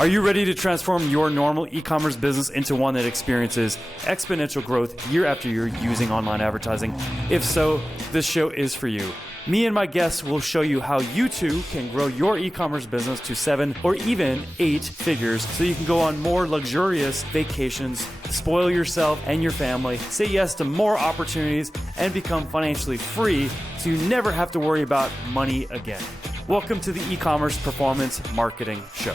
Are you ready to transform your normal e-commerce business into one that experiences exponential growth year after year using online advertising? If so, this show is for you. Me and my guests will show you how you too can grow your e-commerce business to 7 or even 8 figures so you can go on more luxurious vacations, spoil yourself and your family, say yes to more opportunities, and become financially free so you never have to worry about money again. Welcome to the E-commerce Performance Marketing Show.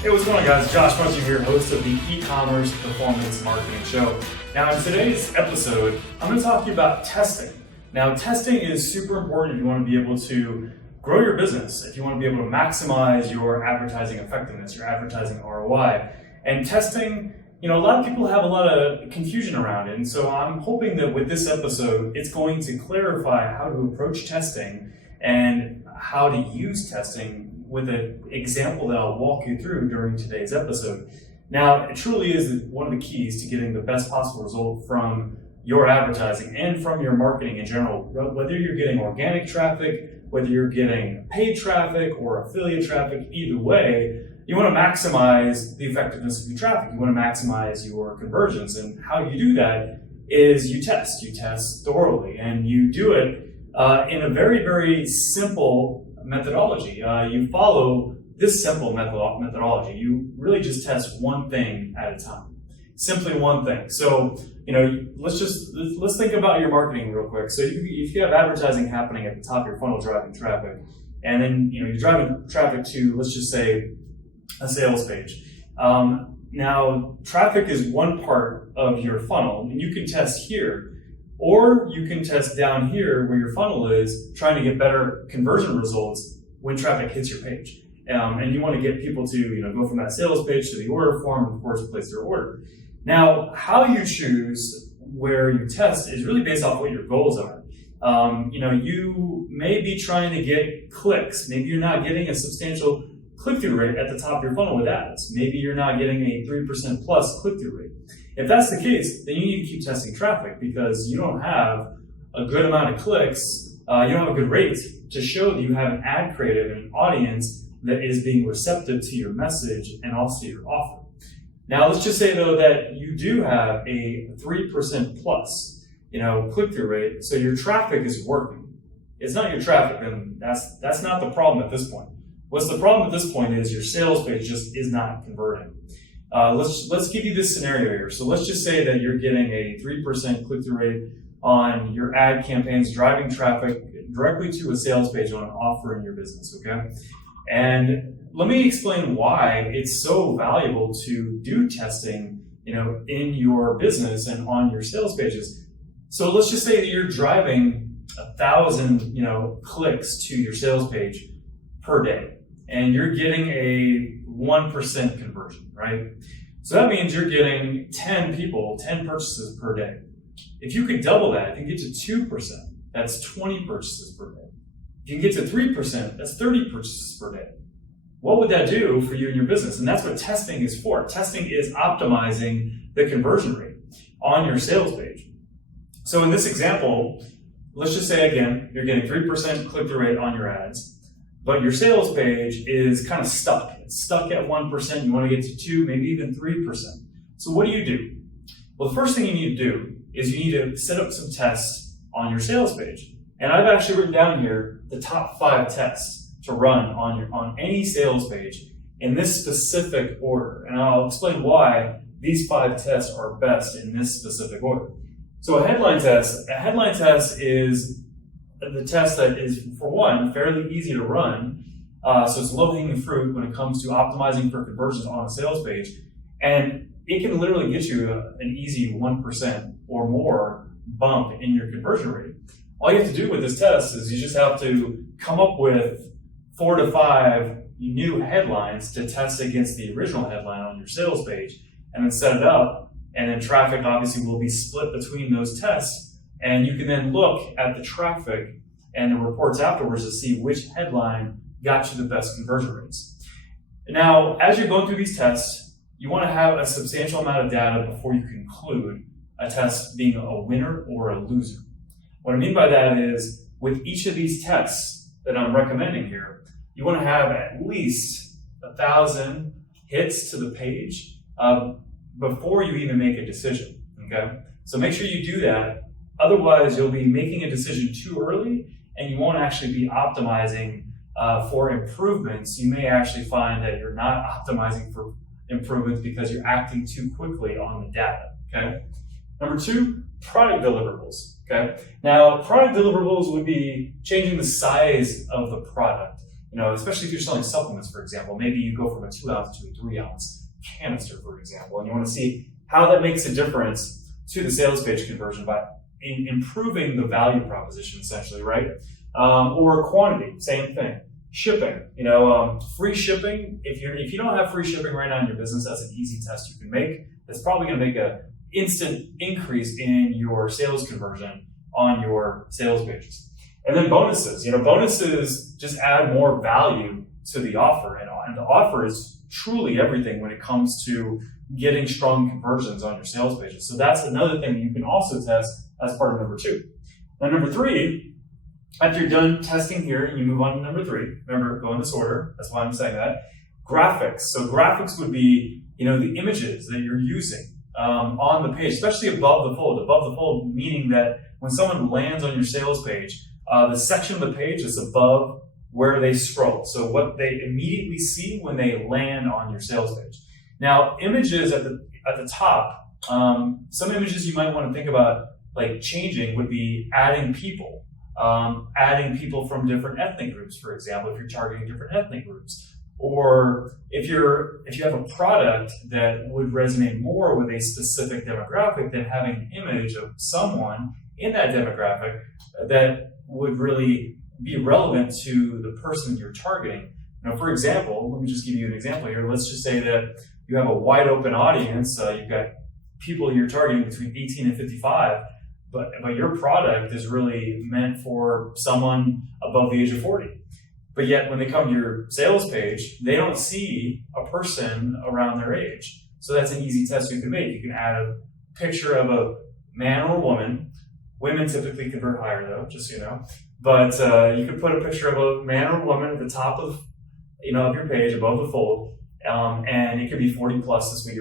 Hey, what's going on, guys? Josh Muncie here, host of the E-commerce Performance Marketing Show. Now, in today's episode, I'm going to talk to you about testing. Now, testing is super important if you want to be able to grow your business, if you want to be able to maximize your advertising effectiveness, your advertising ROI. And testing, a lot of people have a lot of confusion around it. And so I'm hoping that with this episode, it's going to clarify how to approach testing and how to use testing with an example that I'll walk you through during today's episode. Now, it truly is one of the keys to getting the best possible result from your advertising and from your marketing in general. Whether you're getting organic traffic, whether you're getting paid traffic or affiliate traffic, either way, you want to maximize the effectiveness of your traffic. You want to maximize your conversions. And how you do that is you test. You test thoroughly, and you do it in a very, very simple methodology. You follow this simple methodology. You really just test one thing at a time. Simply one thing. So, let's think about your marketing real quick. So if you have advertising happening at the top of your funnel driving traffic, and then you're driving traffic to, let's just say, a sales page. Now, traffic is one part of your funnel, and you can test here, or you can test down here where your funnel is, trying to get better conversion results when traffic hits your page. And you want to get people to go from that sales page to the order form and, of course, place their order. Now, how you choose where you test is really based off what your goals are. You may be trying to get clicks. Maybe you're not getting a substantial click-through rate at the top of your funnel with ads. Maybe you're not getting a 3% plus click-through rate. If that's the case, then you need to keep testing traffic because you don't have a good amount of clicks. You don't have a good rate to show that you have an ad creative and an audience that is being receptive to your message and also your offer. Now, let's just say though that you do have a 3% plus, click-through rate, so your traffic is working. It's not your traffic, and that's not the problem at this point. What's the problem at this point is your sales page just is not converting. Let's give you this scenario here. So let's just say that you're getting a 3% click-through rate on your ad campaigns, driving traffic directly to a sales page on an offer in your business, okay? And let me explain why it's so valuable to do testing, in your business and on your sales pages. So let's just say that you're driving 1,000, clicks to your sales page per day, and you're getting a 1% conversion, right? So that means you're getting 10 purchases per day. If you could double that, if you get to 2%, that's 20 purchases per day. If you can get to 3%, that's 30 purchases per day. What would that do for you and your business? And that's what testing is for. Testing is optimizing the conversion rate on your sales page. So in this example, let's just say again, you're getting 3% click-through rate on your ads, but your sales page is kind of stuck. It's stuck at 1%. You want to get to 2, maybe even 3%. So what do? Well, the first thing you need to do is you need to set up some tests on your sales page. And I've actually written down here the top 5 tests to run on any sales page in this specific order. And I'll explain why these 5 tests are best in this specific order. So a headline test is the test that is, for one, fairly easy to run. So it's low-hanging fruit when it comes to optimizing for conversions on a sales page. And it can literally get you an easy 1% or more bump in your conversion rate. All you have to do with this test is you just have to come up with 4 to 5 new headlines to test against the original headline on your sales page, and then set it up. And then traffic obviously will be split between those tests. And you can then look at the traffic and the reports afterwards to see which headline got you the best conversion rates. Now, as you're going through these tests, you want to have a substantial amount of data before you conclude a test being a winner or a loser. What I mean by that is, with each of these tests that I'm recommending here, you want to have at least 1,000 hits to the page before you even make a decision, okay? So make sure you do that. Otherwise, you'll be making a decision too early and you won't actually be optimizing for improvements. You may actually find that you're not optimizing for improvements because you're acting too quickly on the data, okay? Number 2, product deliverables, okay? Now, product deliverables would be changing the size of the product. Especially if you're selling supplements, for example. Maybe you go from a 2-ounce to a 3-ounce canister, for example, and you want to see how that makes a difference to the sales page conversion by improving the value proposition, essentially, right? Or quantity, same thing. Shipping, free shipping. If you don't have free shipping right now in your business, that's an easy test you can make. That's probably going to make an instant increase in your sales conversion on your sales pages. And then bonuses. Bonuses just add more value to the offer, and the offer is truly everything when it comes to getting strong conversions on your sales pages. So that's another thing you can also test as part of number 2. Now, number 3. After you're done testing here and you move on to number 3, remember, go in this order. That's why I'm saying that. Graphics. So graphics would be, the images that you're using on the page, especially above the fold. Above the fold, meaning that when someone lands on your sales page, the section of the page is above where they scroll. So what they immediately see when they land on your sales page. Now, images at the top, some images you might want to think about like changing would be adding people. Adding people from different ethnic groups, for example, if you're targeting different ethnic groups, or if you have a product that would resonate more with a specific demographic, then having an image of someone in that demographic that would really be relevant to the person you're targeting. For example, let me just give you an example here. Let's just say that you have a wide open audience. You've got people you're targeting between 18 and 55. But your product is really meant for someone above the age of 40. But yet when they come to your sales page, they don't see a person around their age. So that's an easy test you can make. You can add a picture of a man or a woman. Women typically convert higher though, just so you know. But you could put a picture of a man or a woman at the top of your page, above the fold. And it could be 40 plus. This way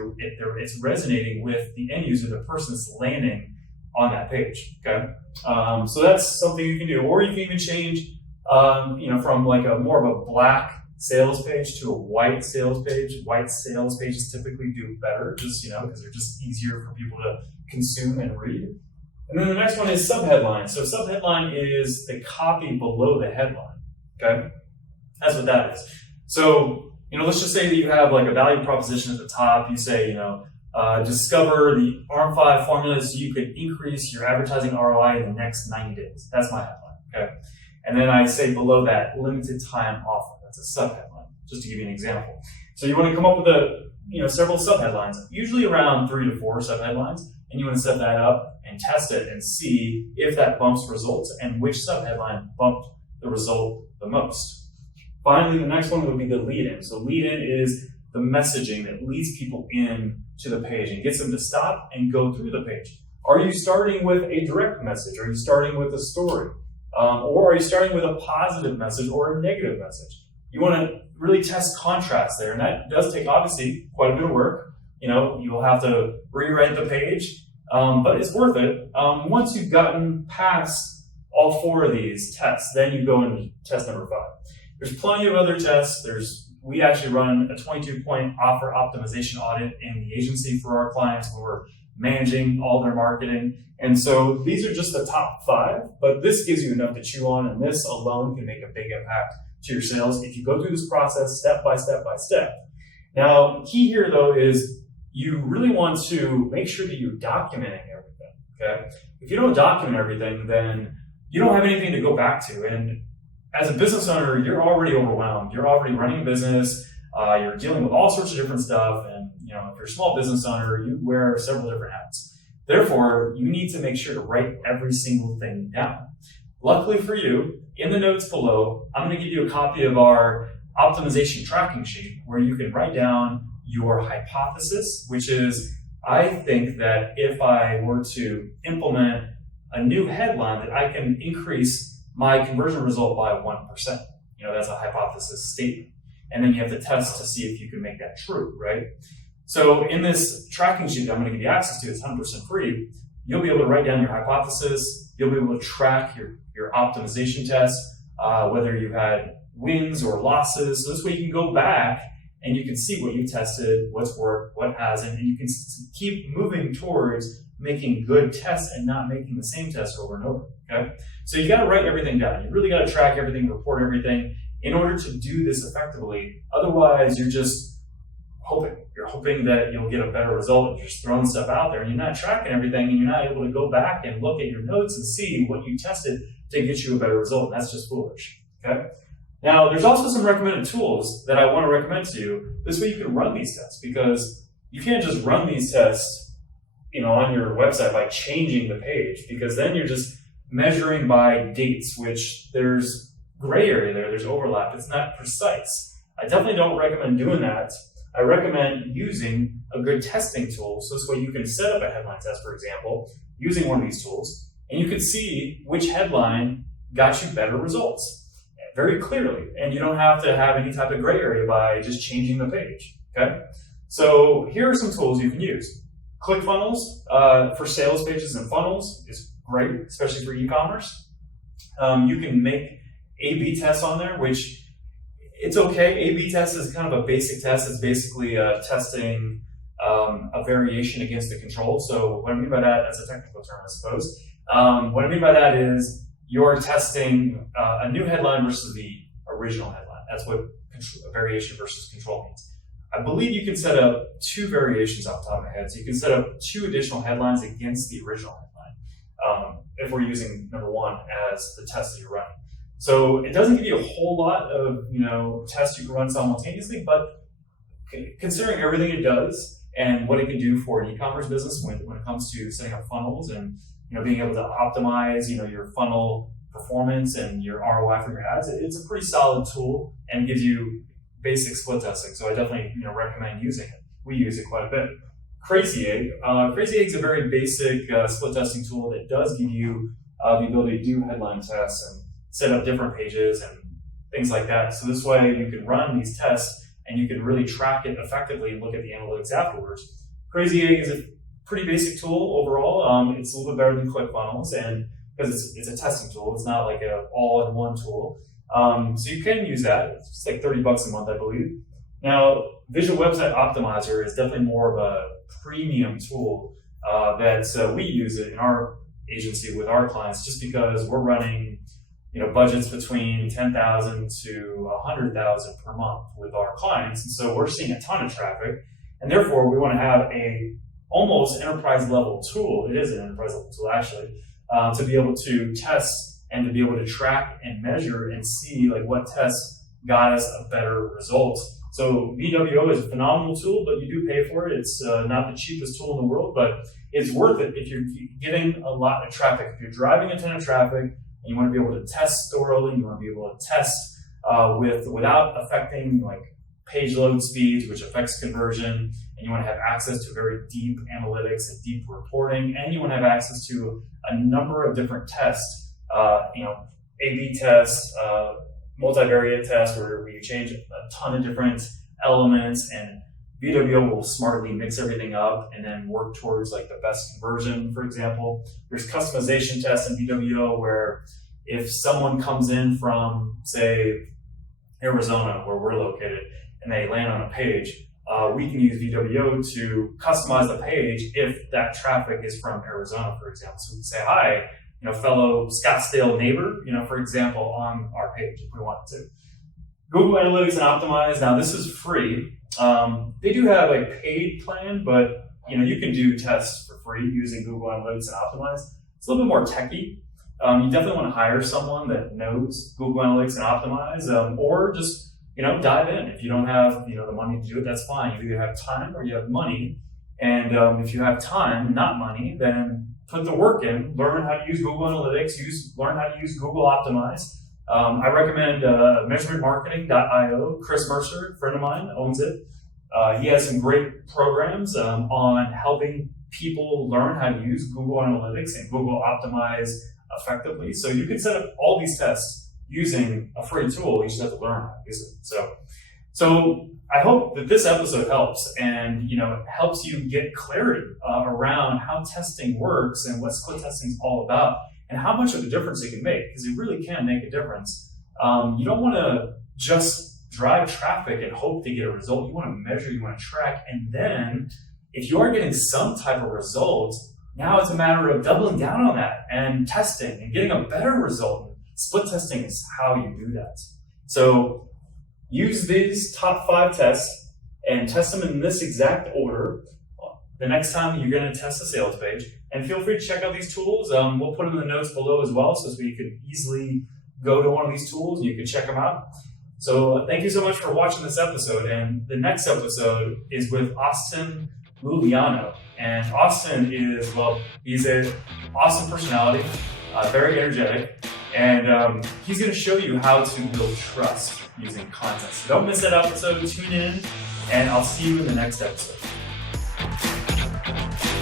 it's resonating with the end user, the person that's landing on that page, okay? So that's something you can do. Or you can even change, from like a more of a black sales page to a white sales page. White sales pages typically do better, just, because they're just easier for people to consume and read. And then the next one is subheadline. So subheadline is the copy below the headline, okay? That's what that is. So, let's just say that you have like a value proposition at the top. You say, discover the ARM5 formula so you could increase your advertising ROI in the next 90 days. That's my headline, okay? And then I say below that, limited time offer. That's a subheadline, just to give you an example. So you want to come up with several subheadlines, usually around 3 to 4 subheadlines, and you want to set that up and test it and see if that bumps results and which subheadline bumped the result the most. Finally, the next one would be the lead-in. So lead-in is the messaging that leads people in to the page and gets them to stop and go through the page. Are you starting with a direct message? Are you starting with a story? Or are you starting with a positive message or a negative message? You want to really test contrast there, and that does take obviously quite a bit of work. You'll have to rewrite the page, but it's worth it. Once you've gotten past all 4 of these tests, then you go into test number 5. There's plenty of other tests. We actually run a 22-point offer optimization audit in the agency for our clients where we're managing all their marketing. And so these are just the top 5, but this gives you enough to chew on, and this alone can make a big impact to your sales if you go through this process step by step by step. Now, key here though is you really want to make sure that you're documenting everything, okay? If you don't document everything, then you don't have anything to go back to. And as a business owner, you're already overwhelmed. You're already running a business. You're dealing with all sorts of different stuff. And if you're a small business owner, you wear several different hats. Therefore, you need to make sure to write every single thing down. Luckily for you, in the notes below, I'm going to give you a copy of our optimization tracking sheet where you can write down your hypothesis, which is, I think that if I were to implement a new headline, that I can increase my conversion result by 1%. That's a hypothesis statement. and then you have to test to see if you can make that true, right? So in this tracking sheet that I'm going to give you access to, it's 100% free. You'll be able to write down your hypothesis. You'll be able to track your optimization tests, whether you had wins or losses. So this way you can go back and you can see what you tested, what's worked, what hasn't, and you can keep moving towards making good tests and not making the same test over and over, okay? So you gotta write everything down. You really gotta track everything, report everything in order to do this effectively. Otherwise, you're just hoping. You're hoping that you'll get a better result. You're just throwing stuff out there and you're not tracking everything and you're not able to go back and look at your notes and see what you tested to get you a better result. And that's just foolish, okay? Now, there's also some recommended tools that I want to recommend to you. This way you can run these tests, because you can't just run these tests on your website by changing the page, because then you're just measuring by dates, which there's gray area there, there's overlap. It's not precise. I definitely don't recommend doing that. I recommend using a good testing tool. So this way you can set up a headline test, for example, using one of these tools, and you can see which headline got you better results very clearly. And you don't have to have any type of gray area by just changing the page, okay? So here are some tools you can use. Clickfunnels for sales pages and funnels is great, especially for e-commerce. You can make A/B tests on there, which it's okay. A/B test is kind of a basic test. It's basically testing a variation against the control. So what I mean by that, that's a technical term, I suppose. What I mean by that is you're testing a new headline versus the original headline. That's what variation versus control means. I believe you can set up 2 variations off the top of my head. So you can set up 2 additional headlines against the original headline if we're using number 1 as the test that you're running. So it doesn't give you a whole lot of tests you can run simultaneously, but considering everything it does and what it can do for an e-commerce business when it comes to setting up funnels and being able to optimize your funnel performance and your ROI for your ads, it's a pretty solid tool and gives you basic split testing. So I definitely recommend using it. We use it quite a bit. Crazy Egg. Crazy Egg is a very basic split testing tool that does give you the ability to do headline tests and set up different pages and things like that. So this way you can run these tests and you can really track it effectively and look at the analytics afterwards. Crazy Egg is a pretty basic tool overall. It's a little bit better than Clickfunnels, and because it's a testing tool, it's not like an all-in-one tool. So you can use that. It's like $30 a month, I believe. Now, Visual Website Optimizer is definitely more of a premium tool that we use it in our agency with our clients, just because we're running budgets between $10,000 to $100,000 per month with our clients, and so we're seeing a ton of traffic, and therefore we want to have a almost enterprise level tool. It is an enterprise level tool actually, to be able to test and to be able to track and measure and see what tests got us a better result. So VWO is a phenomenal tool, but you do pay for it. It's not the cheapest tool in the world, but it's worth it if you're getting a lot of traffic. If you're driving a ton of traffic and you want to be able to test store loading, you want to be able to test without affecting page load speeds, which affects conversion, and you want to have access to very deep analytics and deep reporting, and you want to have access to a number of different tests, A/B tests, multivariate tests where you change a ton of different elements, and VWO will smartly mix everything up and then work towards the best conversion, for example. There's customization tests in VWO where if someone comes in from, say, Arizona, where we're located, and they land on a page, we can use VWO to customize the page if that traffic is from Arizona, for example. So we can say, hi, fellow Scottsdale neighbor, for example, on our page if we wanted to. Google Analytics and Optimize, now this is free. They do have a paid plan, but you can do tests for free using Google Analytics and Optimize. It's a little bit more techy. You definitely want to hire someone that knows Google Analytics and Optimize, or just dive in. If you don't have the money to do it, that's fine. You either have time or you have money. And if you have time, not money, then put the work in. Learn how to use Google Analytics. Learn how to use Google Optimize. I recommend measurementmarketing.io. Chris Mercer, a friend of mine, owns it. He has some great programs on helping people learn how to use Google Analytics and Google Optimize effectively. So you can set up all these tests using a free tool. You just have to learn how to use it. So So I hope that this episode helps and helps you get clarity around how testing works and what split testing is all about and how much of a difference it can make, because it really can make a difference. You don't want to just drive traffic and hope to get a result. You want to measure, you want to track, and then if you are getting some type of result, now it's a matter of doubling down on that and testing and getting a better result. Split testing is how you do that. So use these top 5 tests and test them in this exact order the next time you're going to test a sales page. And feel free to check out these tools. We'll put them in the notes below as well, so you can easily go to one of these tools and you can check them out. So thank you so much for watching this episode. And the next episode is with Austin Luliano. And Austin he's an awesome personality, very energetic, and he's going to show you how to build trust using content. So don't miss that episode, tune in, and I'll see you in the next episode.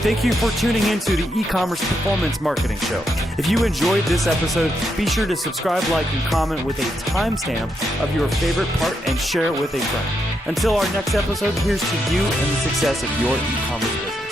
Thank you for tuning into the e-commerce performance marketing show. If you enjoyed this episode, be sure to subscribe, like, and comment with a timestamp of your favorite part and share it with a friend. Until our next episode, here's to you and the success of your e-commerce business.